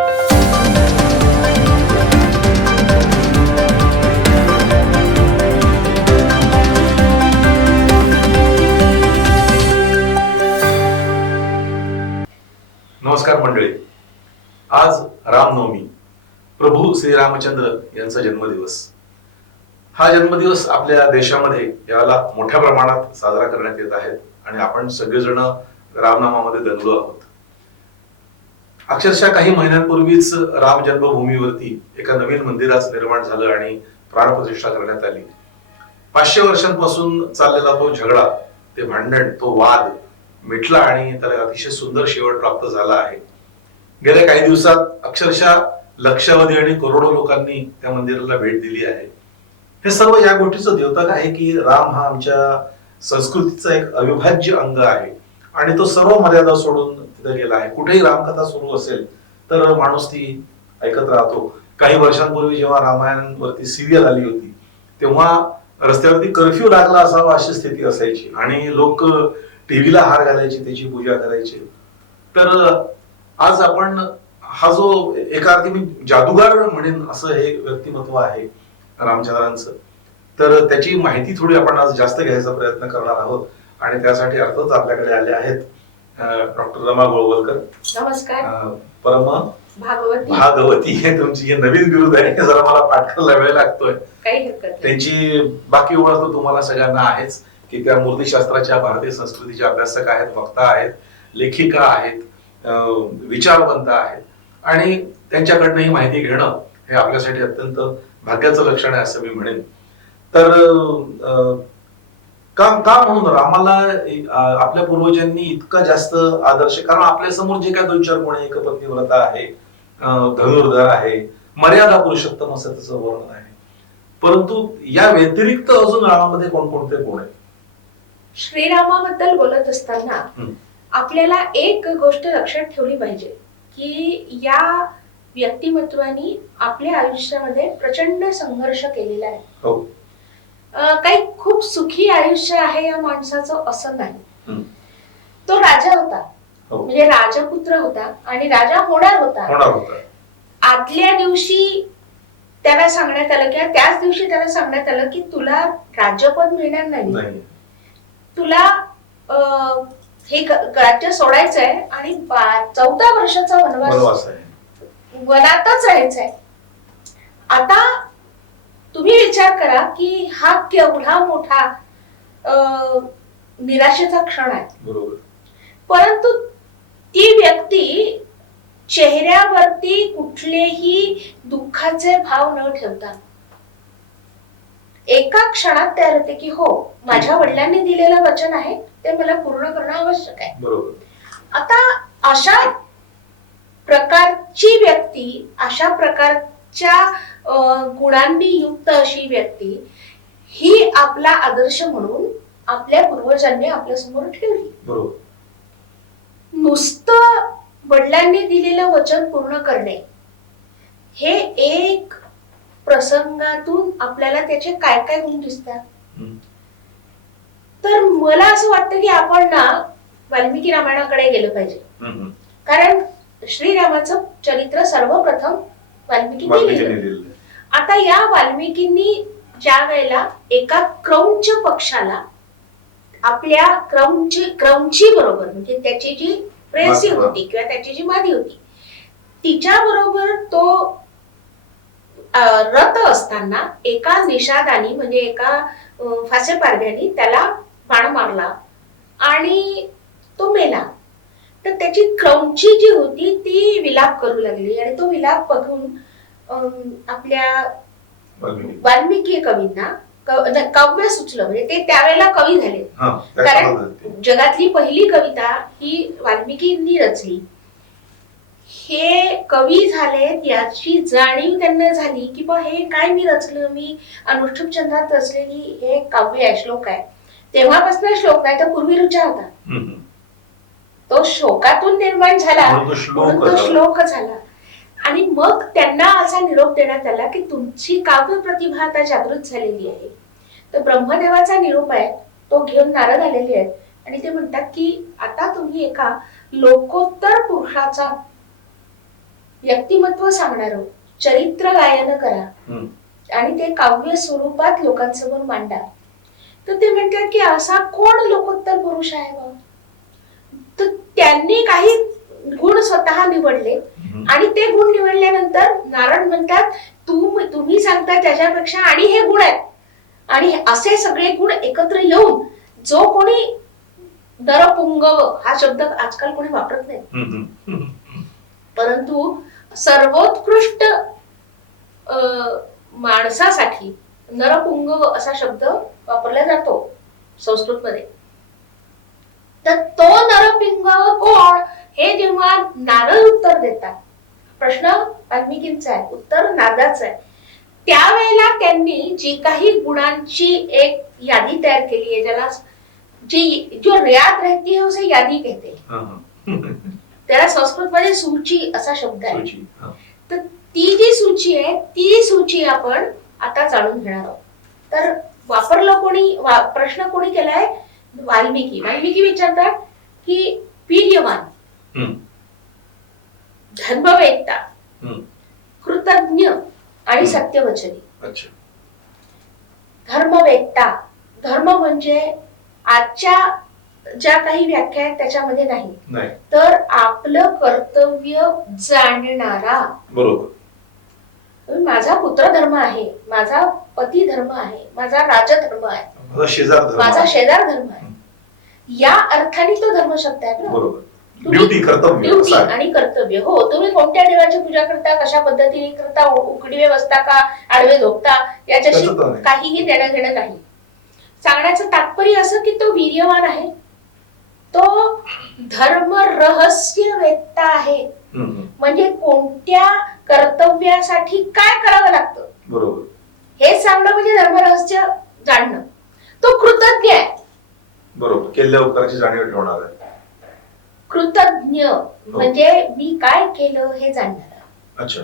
नमस्कार मंडळी. आज रामनवमी. प्रभू श्रीरामचंद्र यांचा जन्मदिवस. हा जन्मदिवस आपल्या देशामध्ये याला मोठ्या प्रमाणात साजरा करण्यात येत आहे आणि आपण सगळेजण रामनामामध्ये दंगलो आहोत. अक्षरशः काही महिन्यांपूर्वीच राम जन्मभूमीवरती एका नवीन मंदिराचं निर्माण झालं आणि प्राणप्रतिष्ठा करण्यात आली. पाचशे वर्षांपासून चाललेला तो झगडा ते भांडण तो वाद मिटला आणि त्याला अतिशय सुंदर शेवट प्राप्त झाला आहे. गेल्या काही दिवसात अक्षरशः लक्षावधी आणि करोडो लोकांनी त्या मंदिराला भेट दिली आहे. हे सर्व या गोष्टीचं द्योतक आहे की राम हा आमच्या संस्कृतीचा एक अविभाज्य अंग आहे. आणि तो सर्व मर्यादा सोडून तिथे गेला आहे. कुठेही रामकथा सुरू असेल तर माणूस ती ऐकत राहतो. काही वर्षांपूर्वी जेव्हा रामायणावरती सिरियल आली होती तेव्हा रस्त्यावरती कर्फ्यू लागला असावा अशी स्थिती असायची. आणि लोक टीव्हीला हार घालायचे त्याची पूजा करायची. तर आज आपण हा जो एका अर्थी मी जादूगार म्हणेन असं हे व्यक्तिमत्व आहे रामचंद्रांचं. तर त्याची माहिती थोडी आपण आज जास्त घ्यायचा प्रयत्न करणार आहोत. आणि त्यासाठी अर्थातच आपल्याकडे आले आहेत डॉक्टर रमा गोळवलकर. नमस्कार. परम भागवती. भागवती हे तुमची जी नवीन बिरुद आहे हे जरा मला पाठ करायला वेळ लागतोय. त्यांची बाकी ओळख तर तुम्हाला सगळ्यांना आहेच की त्या मूर्तीशास्त्राच्या भारतीय संस्कृतीच्या अभ्यासक आहेत वक्ता आहेत लेखिका आहेत विचारवंत आहेत. आणि त्यांच्याकडनं ही माहिती घेणं हे आपल्यासाठी अत्यंत भाग्याचं लक्षण आहे असं मी म्हणेन. तर का का म्हणून? अं, आपल्या पूर्वजांनी इतका जास्त आदर्श कारण आपल्यासमोर जे काय दोन चार कोण आहे एकपत्नी व्रत आहे धनुर्धर आहे मर्यादा पुरुषोत्तम असं त्याचं वर्णन आहे. परंतु या व्यतिरिक्त अजून रामामध्ये कोणकोणते कोण आहेत? श्रीरामाबद्दल बोलत असताना. आपल्याला एक गोष्ट लक्षात ठेवली पाहिजे की या व्यक्तिमत्वानी आपल्या आयुष्यामध्ये प्रचंड संघर्ष केलेला आहे. हो. काही खूप सुखी आयुष्य आहे या माणसाचं असं नाही. तो राजा होता. हो. म्हणजे राजपुत्र होता आणि राजा होणार होता. आदल्या दिवशी त्याला सांगण्यात आलं किंवा त्याच दिवशी त्याला सांगण्यात आलं की तुला राज्यपद मिळणार नाही. तुला अं, हे राज्य सोडायचं आहे आणि चौदा वर्षाचा वनवास वनातच राहायचंय. आता तुम्ही विचार करा की हा केवढा मोठा अं, निराशेचा क्षण आहे. परंतु ती व्यक्ती चेहऱ्यावरती कुठलेही दुःखाचे भाव न ठेवता एका क्षणात तयार होते की हो माझ्या वडिलांनी दिलेलं वचन आहे ते मला पूर्ण करणं आवश्यक आहे. आता अशा प्रकारची व्यक्ती अशा प्रकारच्या अं, गुणांनी युक्त अशी व्यक्ती ही आपला आदर्श म्हणून आपल्या पूर्वजांनी आपल्यासमोर ठेवली बरोबर नुसतं वडिलांनी दिलेलं वचन पूर्ण करणे हे एक प्रसंगातून आपल्याला त्याचे काय काय गुण दिसतात. तर मला असं वाटतं की आपण ना वाल्मिकी रामायणाकडे गेलं पाहिजे. कारण श्रीरामाचं चरित्र सर्वप्रथम वाल्मिकींनी लिहिलं. आता या वाल्मिकींनी ज्या वेळेला एका क्रौंच पक्षाला आपल्या क्रौंची क्रौंची बरोबर म्हणजे त्याची जी प्रेसी. होती किंवा त्याची जी मादी होती तिच्या बरोबर तो रथ असताना एका निषादानी म्हणजे एका फासे पारध्यानी त्याला बाण मारला आणि तो मेला तर त्याची क्रौंची जी होती ती विलाप करू लागली. आणि तो विलाप बघून आपल्या वाल्मिकी. कवींना काव्य सुचलं. म्हणजे ते त्यावेळेला कवी झाले. कारण-. जगातली पहिली कविता ही वाल्मिकींनी रचली. हे कवी झाले याची जाणीव त्यांना झाली की बा हे काय मी रचलं? मी अनुष्ठुप चंद्रात रचलेली हे काव्य आहे श्लोक आहे. तेव्हापासून श्लोक नाही तर पूर्वी रुचा होता. तो शोकातून निर्माण झाला म्हणून तो श्लोक झाला. आणि मग त्यांना असा निरोप देण्यात आला की तुमची काव्य प्रतिभा आता जागृत झालेली आहे. तर ब्रह्मदेवाचा निरोप आहे तो घेऊन नारद आलेले आहेत. आणि ते म्हणतात की आता तुम्ही एका लोकोत्तर पुरुषाचा व्यक्तिमत्व सांगणार चरित्र गायन करा. आणि ते काव्य स्वरूपात लोकांसमोर मांडा. तर ते म्हणतात की असा कोण लोकोत्तर पुरुष आहे बा तर त्यांनी काही गुण स्वतः निवडले. आणि ते गुण निवडल्यानंतर नारद म्हणतात तू तुम्ही सांगता त्याच्यापेक्षा आणि हे गुण आहेत आणि असे सगळे गुण एकत्र येऊन जो कोणी नरपुंगव हा शब्द आजकाल कोणी वापरत नाही. परंतु सर्वोत्कृष्ट माणसासाठी नरपुंगव असा शब्द वापरला जातो संस्कृतमध्ये तर तो नरपुंगव कोण? हे जेव्हा नारद उत्तर देतात. प्रश्न वाल्मिकींचा आहे उत्तर नारदाचं आहे. त्यावेळेला त्यांनी जी काही गुणांची एक यादी तयार केली आहे ज्याला जी जो याद रहती है उसे यादी कहते हैं. त्याला संस्कृत मध्ये सूची असा शब्द आहे. तर ती जी सूची आहे ती सूची आपण आता जाणून घेणार आहोत. तर वापरलं कोणी वा- प्रश्न कोणी केलाय? वाल्मिकी. वाल्मिकी विचारतात की वीर्यवान. धर्मवेत्ता. कृतज्ञ आणि. सत्यवचनी. अच्छा. धर्मवेत्ता. धर्म म्हणजे आजच्या ज्या काही व्याख्या आहेत त्याच्यामध्ये नाही. नाही. तर आपलं कर्तव्य जाणणारा. बरोबर. माझा पुत्र धर्म आहे माझा पती धर्म आहे माझा राजधर्म आहे. माझा शेजार धर्म माझा. शेजार धर्म आहे. या अर्थाने तो धर्म शब्द आहे ना. बरोबर. ड्युटी कर्तव्य ड्युटी. आणि कर्तव्य. हो तुम्ही कोणत्या देवाची पूजा करता कशा पद्धतीने करता उकडीवे बसता का आडवे झोपता याच्याशी. काहीही देणं घेणं नाही. सांगण्याचं तात्पर्य असं की तो वीर्यवान आहे. तो धर्म रहस्य वेत्ता आहे. म्हणजे कोणत्या कर्तव्यासाठी काय करावं लागतं? बरोबर. हे सांगणं म्हणजे धर्मरहस्य जाणणं. तो कृतज्ञ आहे. बरोबर. केलेल्या उपकाराची जाणीव ठेवणार आहे. कृतज्ञ म्हणजे मी काय केलं हे जाणणार अच्छा.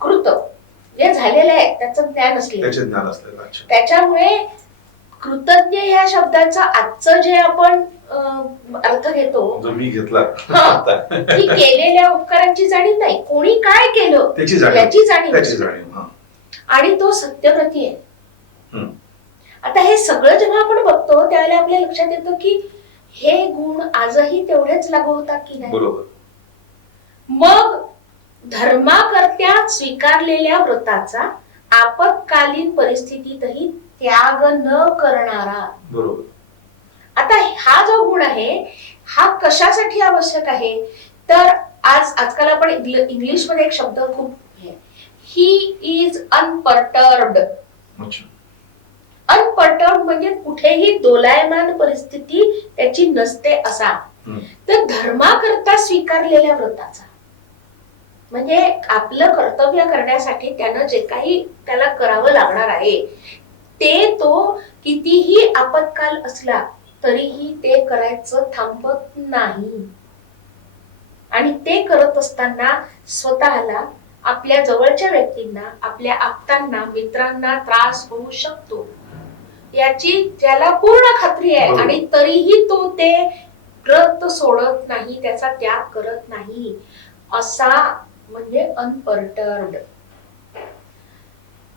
कृत. जे झालेलं आहे त्याचं ज्ञान असलेलं ज्ञान असलेलं त्याच्यामुळे कृतज्ञ या शब्दाचा आजचं जे आपण अर्थ घेतो जो मी घेतला. हा. की केलेल्या उपकारांची जाणीव नाही. कोणी काय केलं त्याची जाणीव. हा. आणि तो सत्यप्रती आहे. आता हे सगळं जेव्हा आपण बघतो त्यावेळेला आपल्या लक्षात येतं की हे गुण आजही तेवढेच लागू होतात की नाही? बरोबर. मग धर्माकर्त्या स्वीकारलेल्या व्रताचा आपत्कालीन परिस्थितीतही त्याग न करणारा. बरोबर. आता हा जो गुण आहे हा कशासाठी आवश्यक आहे? तर आज आजकाल आपण इंग्लिशमध्ये एक शब्द खूप ही इज अनपर्टर्ब्ड अनपर्टर्ब म्हणजे कुठेही दोलायमान परिस्थिती त्याची नसते असा. तर धर्माकरता स्वीकारलेल्या व्रताचा. म्हणजे आपलं कर्तव्य करण्यासाठी त्यानं जे काही त्याला करावं लागणार आहे ते तो कितीही आपत्काल असला तरीही ते करायचं थांबत नाही. आणि ते करत असताना स्वतःला आपल्या जवळच्या व्यक्तींना आपल्या आप्तांना मित्रांना त्रास होऊ शकतो. याची त्याला पूर्ण खात्री आहे. आणि तरीही तो ते व्रत सोडत नाही त्याचा त्याग करत नाही. असा म्हणजे अनपर्टर्ड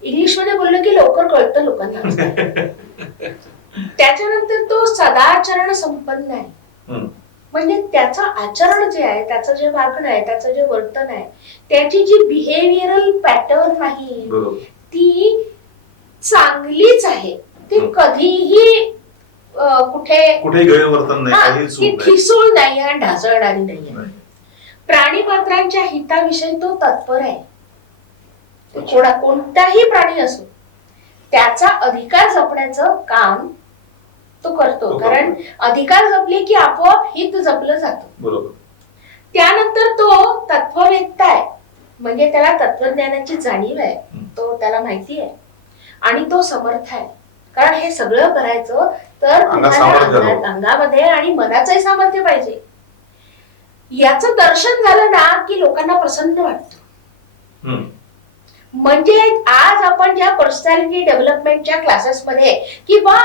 इंग्लिशमध्ये बोललं की लवकर कळतं लोकांना. त्याच्यानंतर तो सदाचरण संपन्न आहे. म्हणजे त्याचं आचरण जे आहे त्याचं जे वागणं आहे त्याचं जे वर्तन आहे त्याची जी बिहेवियरल पॅटर्न आहे ती चांगलीच आहे. ती. कधीही कुठे कुठेही गैरवर्तन नाही ठिसूळ नाही. आणि ढासळणारी नाही नाही. प्राणी मात्रांच्या हिताविषयी तो तत्पर आहे. कोणा कोणताही प्राणी असो त्याचा अधिकार जपण्याचं काम तो करतो. कारण अधिकार जपले की आपोआप हित जपलं जातं. बरोबर. त्यानंतर तो तत्ववेत्ता आहे. म्हणजे त्याला तत्वज्ञानाची जाणीव आहे. तो त्याला माहिती आहे. आणि तो समर्थ आहे. कारण हे सगळं करायचं तर तुम्हाला. अंगामध्ये आणि मनाचंही सामर्थ्य पाहिजे याचं दर्शन झालं ना की लोकांना प्रसन्न वाटतं. म्हणजे आज आपण ज्या पर्सनॅलिटी डेव्हलपमेंटच्या क्लासेसमध्ये किंवा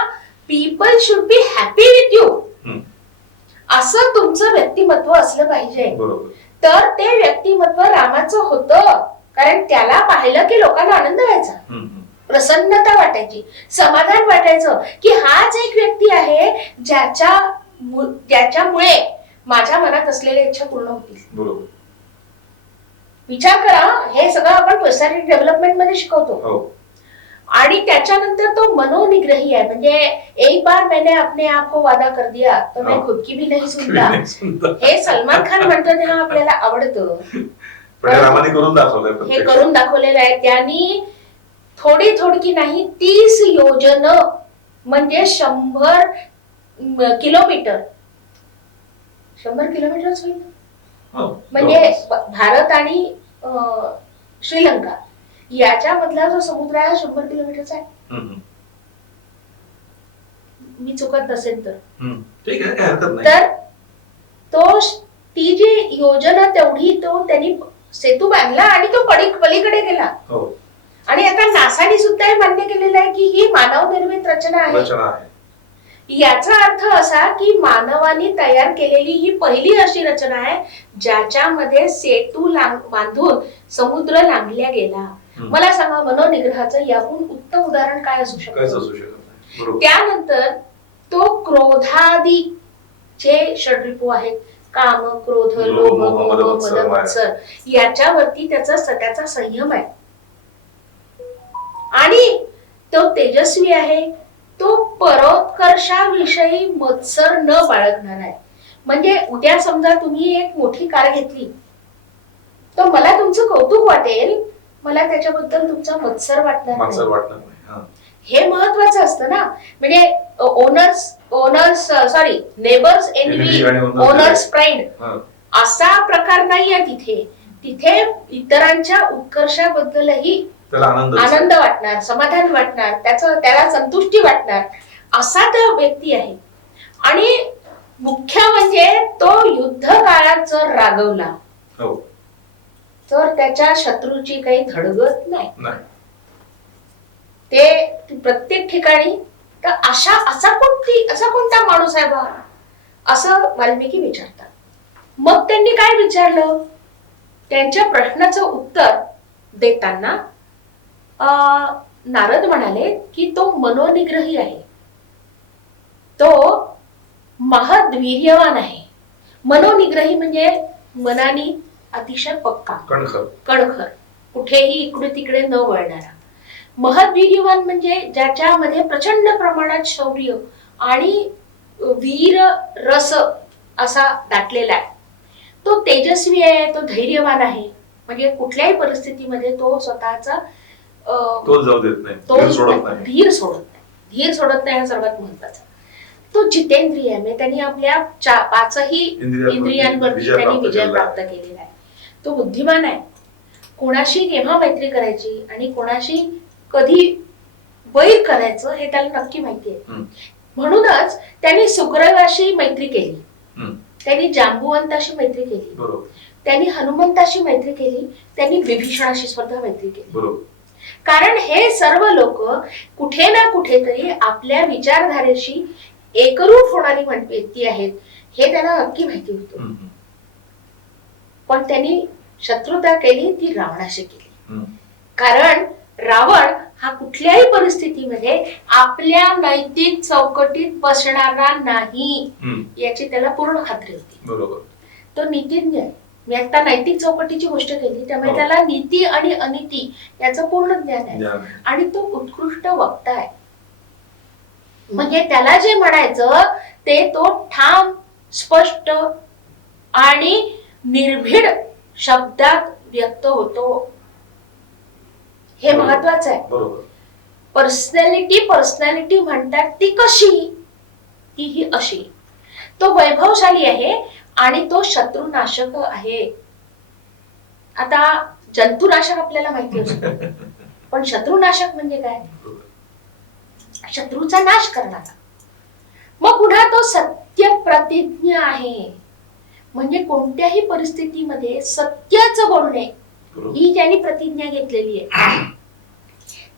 people should be happy with you. असं तुमचं व्यक्तिमत्व असलं पाहिजे तर ते व्यक्तिमत्व रामाचं होतं कारण त्याला पाहिलं की लोकांना आनंद व्हायचा. प्रसन्नता वाटायची. समाधान वाटायचं की हाच एक व्यक्ती आहे ज्याच्या ज्याच्यामुळे माझ्या मनात असलेल्या इच्छा पूर्ण होतील. विचार करा हे सगळं आपण पर्सनॅलिटी डेव्हलपमेंटमध्ये शिकवतो. हो. आणि त्याच्यानंतर तो मनोनिग्रही आहे. म्हणजे एक बार मैंने अपने आप को वादा कर दिया तो मैं हो. खुद की भी नहीं सुनता. हे सलमान खान म्हणतो तेव्हा आपल्याला आवडतं. हे. करून दाखवलेलं आहे. त्यांनी थोडी थोडकी नाही तीस योजन म्हणजे शंभर किलोमीटर. शंभर किलोमीटर होईल? हो, म्हणजे. भ- भारत आणि श्रीलंका याच्या मधला जो समुद्र आहे हा शंभर किलोमीटरचा आहे. मी चुकत नसेल तर. तर तो ती जी योजना तेवढी तो त्यांनी सेतू बांधला आणि तो पडी पलीकडे गेला. हो. आणि आता नासाने सुद्धा हे मान्य केलेलं आहे की ही मानव निर्मित रचना आहे. याचा अर्थ असा की मानवाने तयार केलेली ही पहिली अशी रचना आहे ज्याच्यामध्ये सेतू बांधून समुद्र लांबल्या गेला. मला सांगा मनोनिग्रहाचं याहून उत्तम उदाहरण काय असू शकतं? त्यानंतर तो क्रोधादी जे षड्रिपू आहेत. काम क्रोध लोभ याच्यावरती त्याचा त्याचा संयम आहे. आणि तो तेजस्वी आहे. तो परोत्कर्षाविषयी मत्सर न बाळगणार आहे. म्हणजे उद्या समजा तुम्ही एक मोठी कार घेतली तर मला तुमचं कौतुक वाटेल. मला त्याच्याबद्दल तुमचा मत्सर वाटणार हा. महत्वाचं असतं ना. म्हणजे owners owners sorry neighbours envy owners हा. असा प्रकार नाही आहे तिथे. तिथे इतरांच्या उत्कर्षाबद्दलही त्याला आनंद आनंद वाटणार समाधान वाटणार त्याचं त्याला संतुष्टी वाटणार असा तो व्यक्ती आहे. आणि मुख्य म्हणजे तो युद्ध काळात जर रागवला हो. तर त्याच्या शत्रूची काही धडगत नाही. नाही. ते प्रत्येक ठिकाणी तर अशा असा कोणती असा कोणता माणूस आहे बा? असं वाल्मिकी विचारतात. मग त्यांनी काय विचारलं? त्यांच्या प्रश्नाचं उत्तर देताना नारद म्हणाले की तो मनोनिग्रही आहे. तो महद्वीर्यवान आहे. मनोनिग्रही म्हणजे मनानी अतिशय पक्का. कणखर. कणखर. कुठेही इकडे तिकडे न वळणारा. महद्वीर्यवान म्हणजे ज्याच्यामध्ये प्रचंड प्रमाणात शौर्य आणि वीर रस असा दाटलेला आहे. तो तेजस्वी आहे तो धैर्यवान आहे. म्हणजे कुठल्याही परिस्थितीमध्ये तो स्वतःचा अं, तोल जाऊ देत नाही तो धीर सोडत नाही धीर सोडत नाही. धीर सोडत नाही हा सर्वात महत्त्वाचा तो जितेंद्रिय आहे म्हणजे त्यांनी आपल्या पाचही इंद्रियांवरती त्यांनी विजय प्राप्त केलेला आहे. तो बुद्धिमान आहे. कोणाशी केव्हा मैत्री करायची आणि कोणाशी कधी वैर करायचं हे त्याला नक्की माहिती आहे. म्हणूनच त्यांनी सुग्रवाशी मैत्री केली. त्यांनी जांबुवंताशी मैत्री केली. त्यांनी हनुमंताशी मैत्री केली. त्यांनी विभीषणाशी सुद्धा मैत्री केली. बरोबर. कारण हे सर्व लोक कुठे ना कुठेतरी आपल्या विचारधारेशी एकरूप होणारी व्यक्ती आहेत हे त्यांना नक्की माहिती होतं. पण त्यांनी शत्रुता केली ती रावणाशी केली. कारण रावण हा कुठल्याही परिस्थितीमध्ये आपल्या नैतिक चौकटीत बसणारा नाही याची त्याला पूर्ण खात्री होती. बरोबर. तो नीतिज्ञ आहे. मी आता नैतिक चौकटीची गोष्ट केली त्यामुळे हो. त्याला नीती आणि अनिती याचं पूर्ण ज्ञान आहे. आणि तो उत्कृष्ट वक्ता आहे. म्हणजे त्याला जे म्हणायचं ते तो ठाम स्पष्ट आणि निर्भीड शब्दात व्यक्त होतो. हे. महत्वाचं आहे. बरोबर. पर्सनॅलिटी पर्सनॅलिटी म्हणतात ती कशी? ती ही अशी. तो वैभवशाली आहे आणि तो शत्रुनाशक आहे. आता जंतुनाशक आपल्याला माहिती असतो. पण शत्रुनाशक म्हणजे काय. शत्रूचा नाश करणारा. मग पुन्हा तो सत्य प्रतिज्ञ आहे. म्हणजे कोणत्याही परिस्थितीमध्ये सत्यच बोलणे ही ज्यांनी प्रतिज्ञा घेतलेली आहे.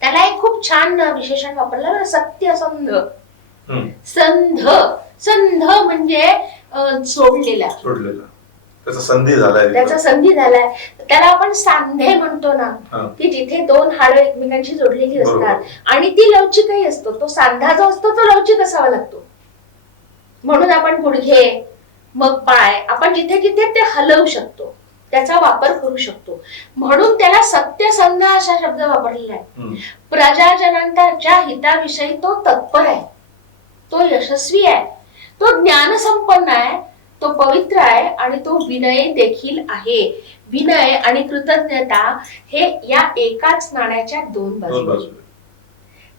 त्याला एक खूप छान विशेषण वापरलं ना, सत्यसंध हम्म, संध. संध म्हणजे सोडलेला सोडलेला त्याचा संधी झालाय त्याचा संधी झालाय. त्याला आपण सांधे म्हणतो ना. की जिथे दोन हाडं एकमेकांशी जोडलेली. असतात आणि ती लवचिकही असतो. तो सांधा जो असतो तो लवचिक असावा लागतो. म्हणून आपण गुडघे मग पाय आपण जिथे जिथे ते हलवू शकतो. त्याचा वापर करू शकतो. म्हणून त्याला सत्यसंध असा शब्द वापरलेला आहे. प्रजाजनांच्या हिताविषयी तो तत्पर आहे. तो यशस्वी आहे. तो ज्ञानसंपन्न आहे तो पवित्र आहे आणि तो विनयी देखील आहे. विनय आणि कृतज्ञता हे या एकाच नाण्याच्या दोन बाजू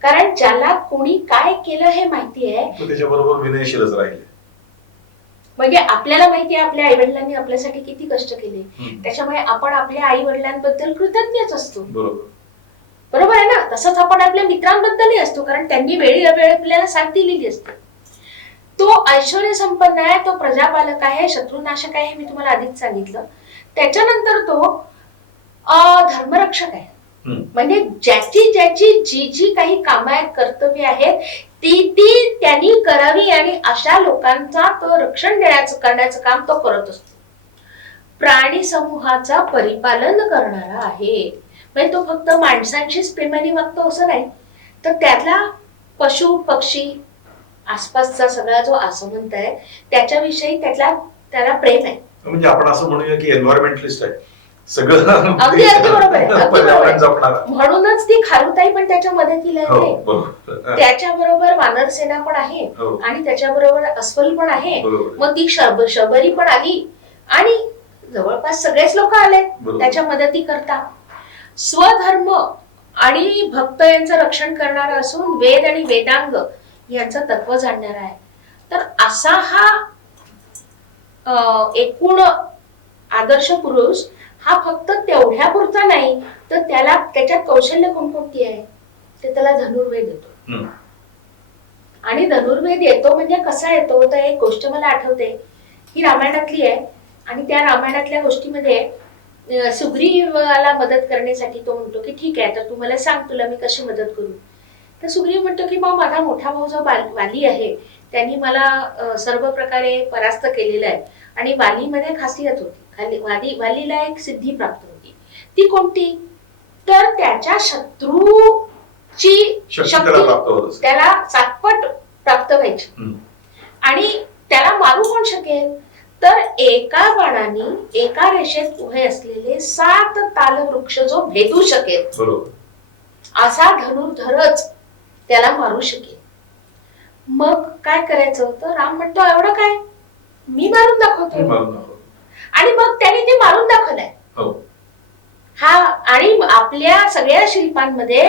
कारण ज्याला कोणी काय केलं हे माहिती आहे तो त्याच्याबरोबर विनयशीलच राहिले म्हणजे आपल्याला माहिती आहे आपल्या आई वडिलांनी आपल्यासाठी किती कष्ट केले. त्याच्यामुळे आपण आपल्या आई वडिलांबद्दल कृतज्ञच असतो. बरोबर. बरोबर आहे ना? तसंच आपण आपल्या मित्रांबद्दलही असतो कारण त्यांनी वेळी वेळी आपल्याला साथ दिलेली असते. तो ऐश्वर्य संपन्न आहे तो प्रजापालक आहे शत्रुनाशक आहे हे मी तुम्हाला आधीच सांगितलं. त्याच्यानंतर तो धर्मरक्षक आहे. म्हणजे ज्याची ज्याची जी जी काही कामं आहेत कर्तव्य आहेत ती ती त्यांनी करावी आणि अशा लोकांचा तो रक्षण देण्याचं करण्याचं काम तो करत असतो. प्राणी समूहाचा परिपालन करणारा आहे. म्हणजे तो फक्त माणसांशीच प्रेमाने वागतो असं नाही. तर त्यातला पशु पक्षी आसपासचा सगळा जो आसमंत आहे त्याच्याविषयी त्यातला त्याला प्रेम आहे. म्हणजे आपण असं म्हणूया की एन्व्हायरमेंटलिस्ट आहे. सगळं अगदी अगदी बरोबर आहे, म्हणूनच ती खारुताई पण त्याच्या मदतीला हो येते बरोबर. हा, त्याच्याबरोबर वानर सेना पण आहे हो. आणि त्याच्याबरोबर अस्वल पण आहे. मग ती शब शबरी पण आली आणि जवळपास सगळेच लोक आले. त्याच्या मदती करता स्वधर्म आणि भक्त यांचं रक्षण करणारा असून वेद आणि वेदांग यांचं तत्व जाणणारा आहे. तर असा हा एकूण आदर्श पुरुष हा फक्त तेवढ्या पुरता नाही तर त्याला त्याच्यात कौशल्य कोणकोणती आहे? ते त्याला धनुर्वेद येतो. आणि धनुर्वेद येतो म्हणजे कसा येतो? तर एक गोष्ट मला आठवते. ही रामायणातली आहे आणि त्या रामायणातल्या गोष्टीमध्ये सुग्रीवाला मदत करण्यासाठी तो म्हणतो की ठीक आहे तर तू मला सांग तुला मी कशी मदत करू? तर सुग्रीव म्हणतो की मग माझा मोठा भाऊ जो बाल- वाली आहे त्यांनी मला सर्व प्रकारे परास्त केलेलं आहे. आणि वालीमध्ये खासियत होती. खाली वाली वालीला एक सिद्धी प्राप्त होती. ती कोणती? तर त्याच्या शत्रूची शक्ती त्याला सातपट प्राप्त व्हायची. आणि त्याला मारू कोण शकेल? तर एका बाणाने एका रेषेत उभे असलेले सात ताल वृक्ष जो भेदू शकेल. असा धनुर्धरच त्याला मारू शकेल मग काय करायचं होतं? राम म्हणतो एवढं काय? मी मारून दाखवतो. आणि मग त्याने ते मारून दाखवलंय हो. हा आणि आपल्या सगळ्या शिल्पांमध्ये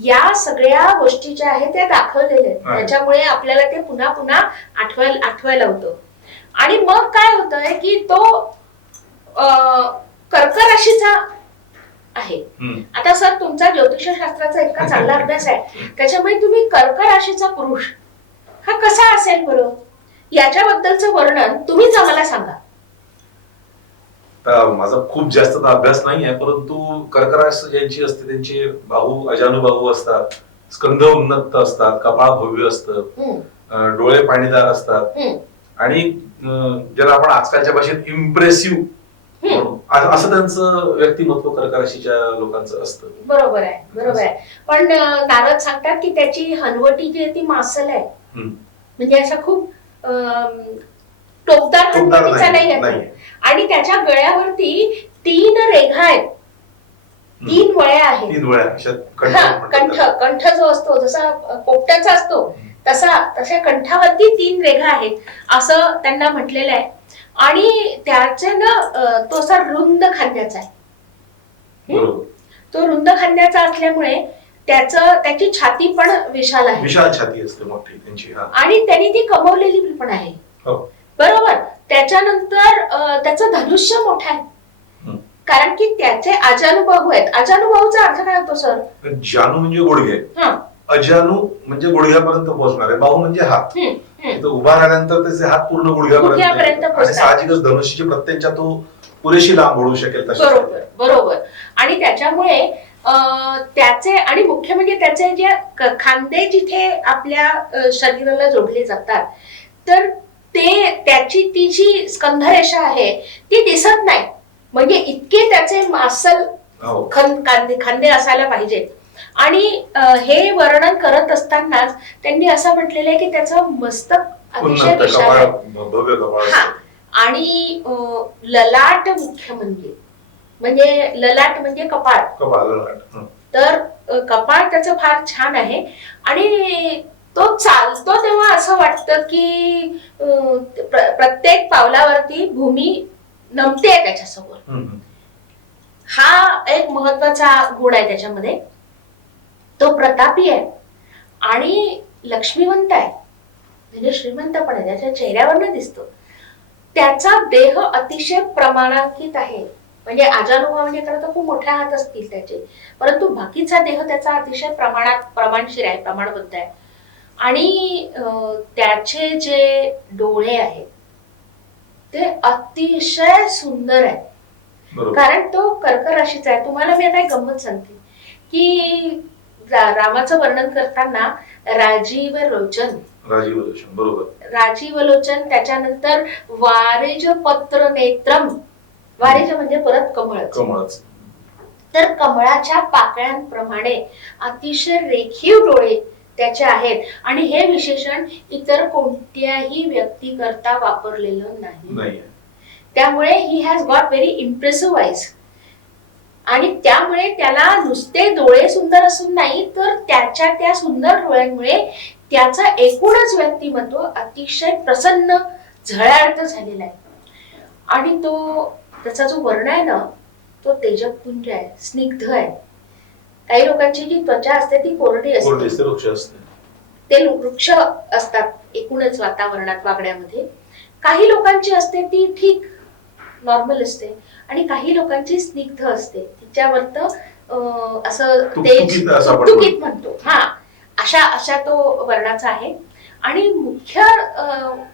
या सगळ्या गोष्टी ज्या आहेत त्या दाखवलेल्या आहेत. आहे. त्याच्यामुळे आपल्याला ते पुन्हा पुन्हा आठवायला आठवायला होतं. आणि मग काय होतंय की तो अं, कर्क राशीचा आहे. आता सर तुमचा ज्योतिषशास्त्राचा इतका चांगला अभ्यास आहे. त्याच्यामुळे तुम्ही कर्क राशीचा पुरुष. हा कसा असेल बरं? याच्याबद्दलचं वर्णन तुम्हीच आम्हाला सांगा. माझा खूप जास्त अभ्यास नाही आहे परंतु कर्कराश ज्यांची असते त्यांचे बाहू अजानुबाहू असतात स्कंद उन्नत असतात कपाळ भव्य असतं डोळे पाणीदार असतात. आणि ज्याला आपण आजकालच्या भाषेत इम्प्रेसिव्ह. असं त्यांचं व्यक्तिमत्व कर्कराशीच्या लोकांचं असतं. बरोबर आहे बरोबर आहे. पण नारद सांगतात की त्याची हनवटी जी आहे ती मासल आहे. म्हणजे असा खूप टोकदार हनवटीचा नाही. आणि त्याच्या गळ्यावरती तीन रेघा आहेत. तीन वळ्या आहेत. अशा कंठ कंठ जो असतो जसा अं, पोपटाचा असतो तसा तशा कंठावरती तीन रेघा आहेत. असं त्यांना म्हटलेलं आहे. आणि त्याचे ना तो असा रुंद खांद्याचा आहे. तो रुंद खांद्याचा असल्यामुळे त्याचं त्याची छाती पण विशाल आहे. विशाल छाती असते मोठी त्यांची हा. आणि त्यांनी ती कमवलेली पण आहे. हो. बरोबर. त्याच्यानंतर त्याचं धनुष्य मोठं आहे. कारण की त्याचे अजानुबाहू आहेत. अजानुबाहूचा अर्थ काय होतो सर? जानू म्हणजे गुडघे. हा. अजानू म्हणजे गुडघ्यापर्यंत पोहोचणार. आहे बाहू म्हणजे हात. इथं उभा राहिल्यानंतर त्याचे हात पूर्ण गुडघ्यापर्यंत. आणि. साहजिकच धनुष्यची प्रत्येच्या तो पुरेशी लांब ओढू शकेल बरोबर बरोबर. आणि त्याच्यामुळे त्याचे आणि मुख्य म्हणजे त्याचे जे खांदे जिथे आपल्या शरीराला जोडले जातात तर ते त्याची ती जी स्कंधरेषा आहे ती दिसत नाही. म्हणजे इतके त्याचे मासल हो. खांदे असायला पाहिजेत. आणि हे वर्णन करत असतानाच त्यांनी असं म्हटलेलं आहे की त्याचं मस्तक अतिशय हा. आणि ललाट मुख्य म्हणजे म्हणजे ललाट म्हणजे कपाळ. तर कपाळ त्याचं फार छान आहे आणि तो चालतो तेव्हा असं वाटतं की प्रत्येक पावलावरती भूमी नमते त्याच्यासमोर. हा एक महत्त्वाचा गुण आहे त्याच्यामध्ये तो प्रतापी आहे. आणि लक्ष्मीवंत आहे. म्हणजे श्रीमंत पण आहे त्याच्या चेहऱ्यावरनं दिसतो. त्याचा देह अतिशय प्रमाणांकित आहे. म्हणजे आजानुभा म्हणजे खरं तर खूप मोठे हात असतील त्याचे. परंतु बाकीचा देह त्याचा अतिशय प्रमाणात प्रमाणशीर आहे प्रमाणबद्ध आहे. आणि त्याचे जे डोळे आहेत ते अतिशय सुंदर आहेत. बरोबर. कारण तो कर्क राशीचा आहे. तुम्हाला मी आता एक गंमत सांगते. की रामाचं वर्णन करताना राजीव लोचन राजीव लोचन बरोबर. राजीव लोचन त्याच्यानंतर वारेज पत्र नेत्रम वारेज म्हणजे परत कमळ कमळच. तर कमळाच्या पाकळ्यांप्रमाणे अतिशय रेखीव डोळे त्याचे आहेत. आणि हे विशेषण इतर कोणत्याही व्यक्तीकरता वापरलेलं नाही. त्यामुळे he has got very impressive eyes आणि त्यामुळे त्याला नुसते डोळे सुंदर असून नाही तर त्याच्या त्या सुंदर डोळ्यांमुळे त्याचं एकूणच व्यक्तिमत्व अतिशय प्रसन्न झळाळत झालेला आहे. आणि तो त्याचा जो वर्ण आहे ना तो तेजपुंज आहे स्निग्ध आहे. काही लोकांची जी त्वचा असते ती कोरडी असते. ते वृक्ष असतात एकूणच वातावरणात वागण्यामध्ये. काही लोकांची असते ती ठीक नॉर्मल असते. आणि काही लोकांची स्निग्ध असते. तिच्यावर तर असं तुकतुकीत म्हणतो. हा. अशा अशा तो वर्णाचा आहे. आणि मुख्य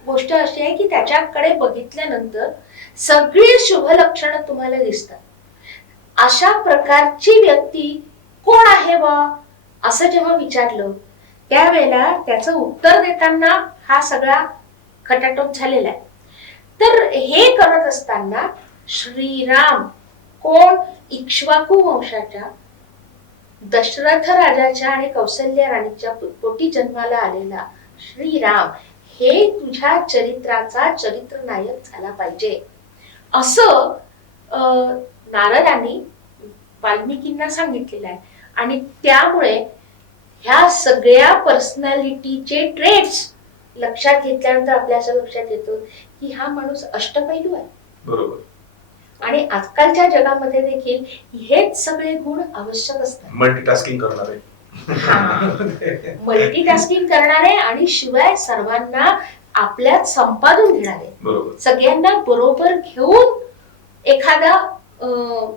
गोष्ट अशी आहे की त्याच्याकडे बघितल्यानंतर सगळी शुभ लक्षणं तुम्हाला दिसतात. अशा प्रकारची व्यक्ती कोण आहे बा? असं जेव्हा विचारलं त्यावेळेला त्याचं उत्तर देताना हा सगळा खटाटोप झालेला आहे. तर हे करत असताना श्रीराम. कोण? इक्ष्वाकू वंशाच्या. दशरथ राजाच्या आणि कौशल्य राणीच्या पोटी जन्माला आलेला श्रीराम हे तुझ्या चरित्राचा चरित्र नायक झाला पाहिजे. असं अं, नारदांनी वाल्मिकींना सांगितलेलं आहे. आणि त्यामुळे ह्या सगळ्या पर्सनॅलिटीचे ट्रेट्स लक्षात घेतल्यानंतर आपल्या असं लक्षात येतो की हा माणूस अष्टपैलू आहे. बरोबर. आणि आजकालच्या जगामध्ये देखील हेच सगळे गुण आवश्यक असतात. मल्टीटास्किंग करणारे. मल्टीटास्किंग करणारे आणि शिवाय सर्वांना आपल्यात संपादून घेणारे. सगळ्यांना बरोबर घेऊन एखादा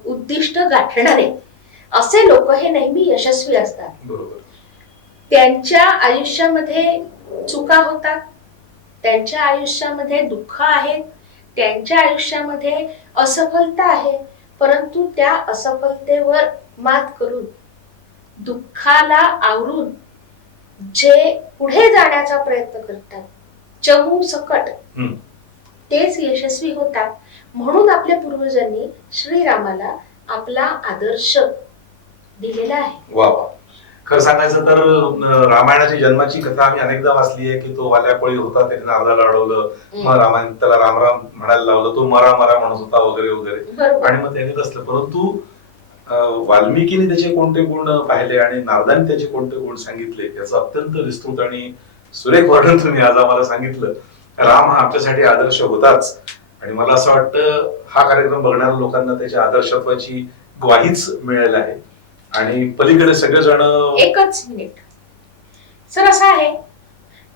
उद्दिष्ट गाठणारे. असे लोक हे नेहमी यशस्वी असतात. बरोबर. त्यांच्या आयुष्यामध्ये चुका होतात. त्यांच्या आयुष्यामध्ये दुःख आहेत. त्यांच्या आयुष्यामध्ये असफलता आहे परंतु त्या असफलतेवर मात करून दुःखाला आवरून जे पुढे जाण्याचा प्रयत्न करतात चमू सकट. तेच यशस्वी होतात. म्हणून आपल्या पूर्वजांनी श्रीरामाला आपला आदर्श दिलेला आहे. वा वा. खरं सांगायचं तर रामायणाची जन्माची कथा आम्ही अनेकदा वाचली आहे की तो वाल्याकोळी होता त्याने नारदाला अडवलं. मग रामायण त्याला रामराम म्हणायला लावलं तो मरा मरा म्हणत होता वगैरे वगैरे. आणि मग त्याने असलं परंतु वाल्मिकीने त्याचे कोणते गुण पाहिले आणि नारदाने त्याचे कोणते गुण सांगितले याचं अत्यंत विस्तृत आणि सुरेख वर्णन तुम्ही आज आम्हाला सांगितलं. राम हा आमच्यासाठी आदर्श होताच. आणि मला असं वाटतं हा कार्यक्रम बघणाऱ्या लोकांना त्याच्या आदर्शत्वाची ग्वाहीच मिळेल आहे. आणि पलीकडे सगळेजण एकच मिनिट. सर असं आहे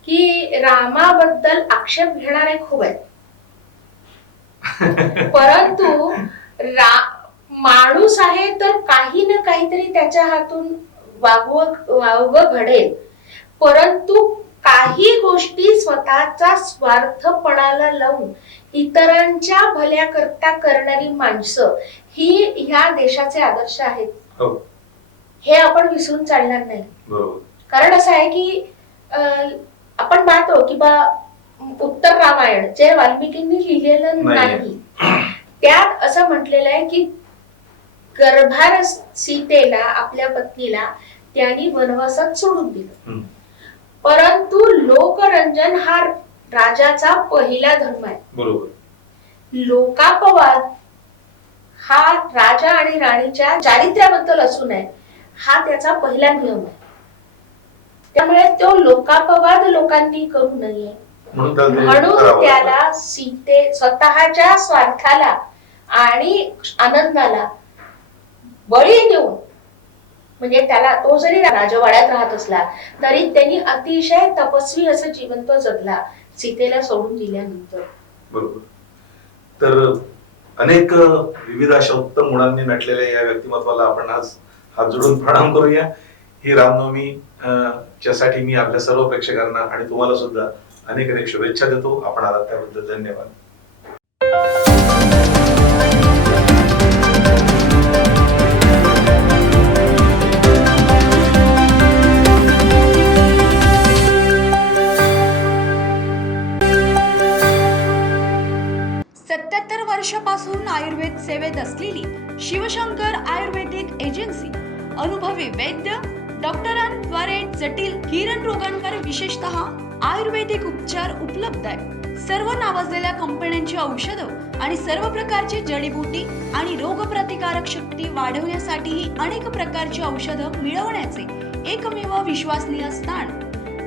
की रामाबद्दल आक्षेप घेणारे खूप आहेत. परंतु रा माणूस आहे तर काही ना काहीतरी त्याच्या हातून वागवं वावगं घडेल. परंतु काही गोष्टी स्वतःचा स्वार्थपणाला लावून इतरांच्या भल्या करता करणारी माणसं ही ह्या देशाचे आदर्श आहेत. हो आपण विसरून चालणार नाही. कारण असं आहे की आपण पाहतो की बा उत्तर रामायण जे वाल्मिकींनी लिहिलेलं. नाही त्यात असं म्हटलेलं आहे की गर्भार सीतेला आपल्या पत्नीला त्यांनी वनवासात सोडून दिलं. परंतु लोकरंजन हा राजाचा पहिला धर्म आहे. बरोबर. लोकापवाद हा राजा आणि राणीच्या चारित्र्याबद्दल असू नये हा त्याचा पहिला नियम आहे. त्यामुळे तो लोकापवाद लोकांनी करू नये. म्हणून त्याला सीते स्वतःच्या स्वार्थाला आणि आनंदाला बळी देऊन म्हणजे त्याला तो जरी राजवाड्यात राहत असला तरी त्यांनी अतिशय तपस्वी असं जीवन तो जगला सीतेला सोडून दिल्यानंतर. बरोबर. तर अनेक विविध अशा उत्तम गुणांनी नटलेल्या या व्यक्तिमत्वाला आपण आज हात जोडून प्रणाम करूया. ही रामनवमी च्यासाठी मी आपल्या सर्व प्रेक्षकांना आणि तुम्हाला सुद्धा अनेक अनेक शुभेच्छा देतो. आपण आला त्याबद्दल धन्यवाद. सत्याहत्तर वर्षापासून आयुर्वेद सेवेत असलेली शिवशंकर आयुर्वेदिक एजन्सी अनुभवी वैद्य डॉक्टरांद्वारे जटिल किरण रोगांवर विशेषतः आयुर्वेदिक उपचार उपलब्ध आहे सर्व नावाजलेल्या कंपन्यांची औषधं आणि सर्व प्रकारची जडीबुटी आणि रोगप्रतिकारक शक्ती वाढवण्यासाठीही अनेक प्रकारची औषधं मिळवण्याचे एकमेव विश्वसनीय स्थान.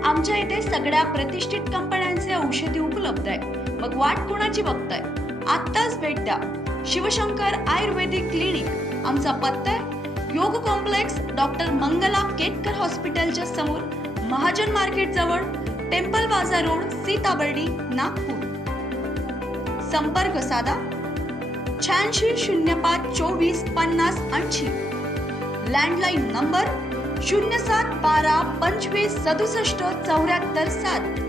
आमच्या इथे सगळ्या प्रतिष्ठित कंपन्यांचे औषधी उपलब्ध आहे मग वाट कोणाची बघताय? आत्ताच भेट द्या. शिवशंकर आयुर्वेदिक क्लिनिक. आमचा पत्ता आहे योग कॉम्प्लेक्स डॉक्टर मंगला केटकर हॉस्पिटलच्या समोर महाजन मार्केट जवळ टेम्पल बाजार रोड सीताबर्डी नागपूर. संपर्क साधा. शहाऐंशी शून्य पाच चोवीस पन्नास ऐंशी. लँडलाईन नंबर शून्य सात बारा पंचवीस सदुसष्ट चौऱ्याहत्तर सात.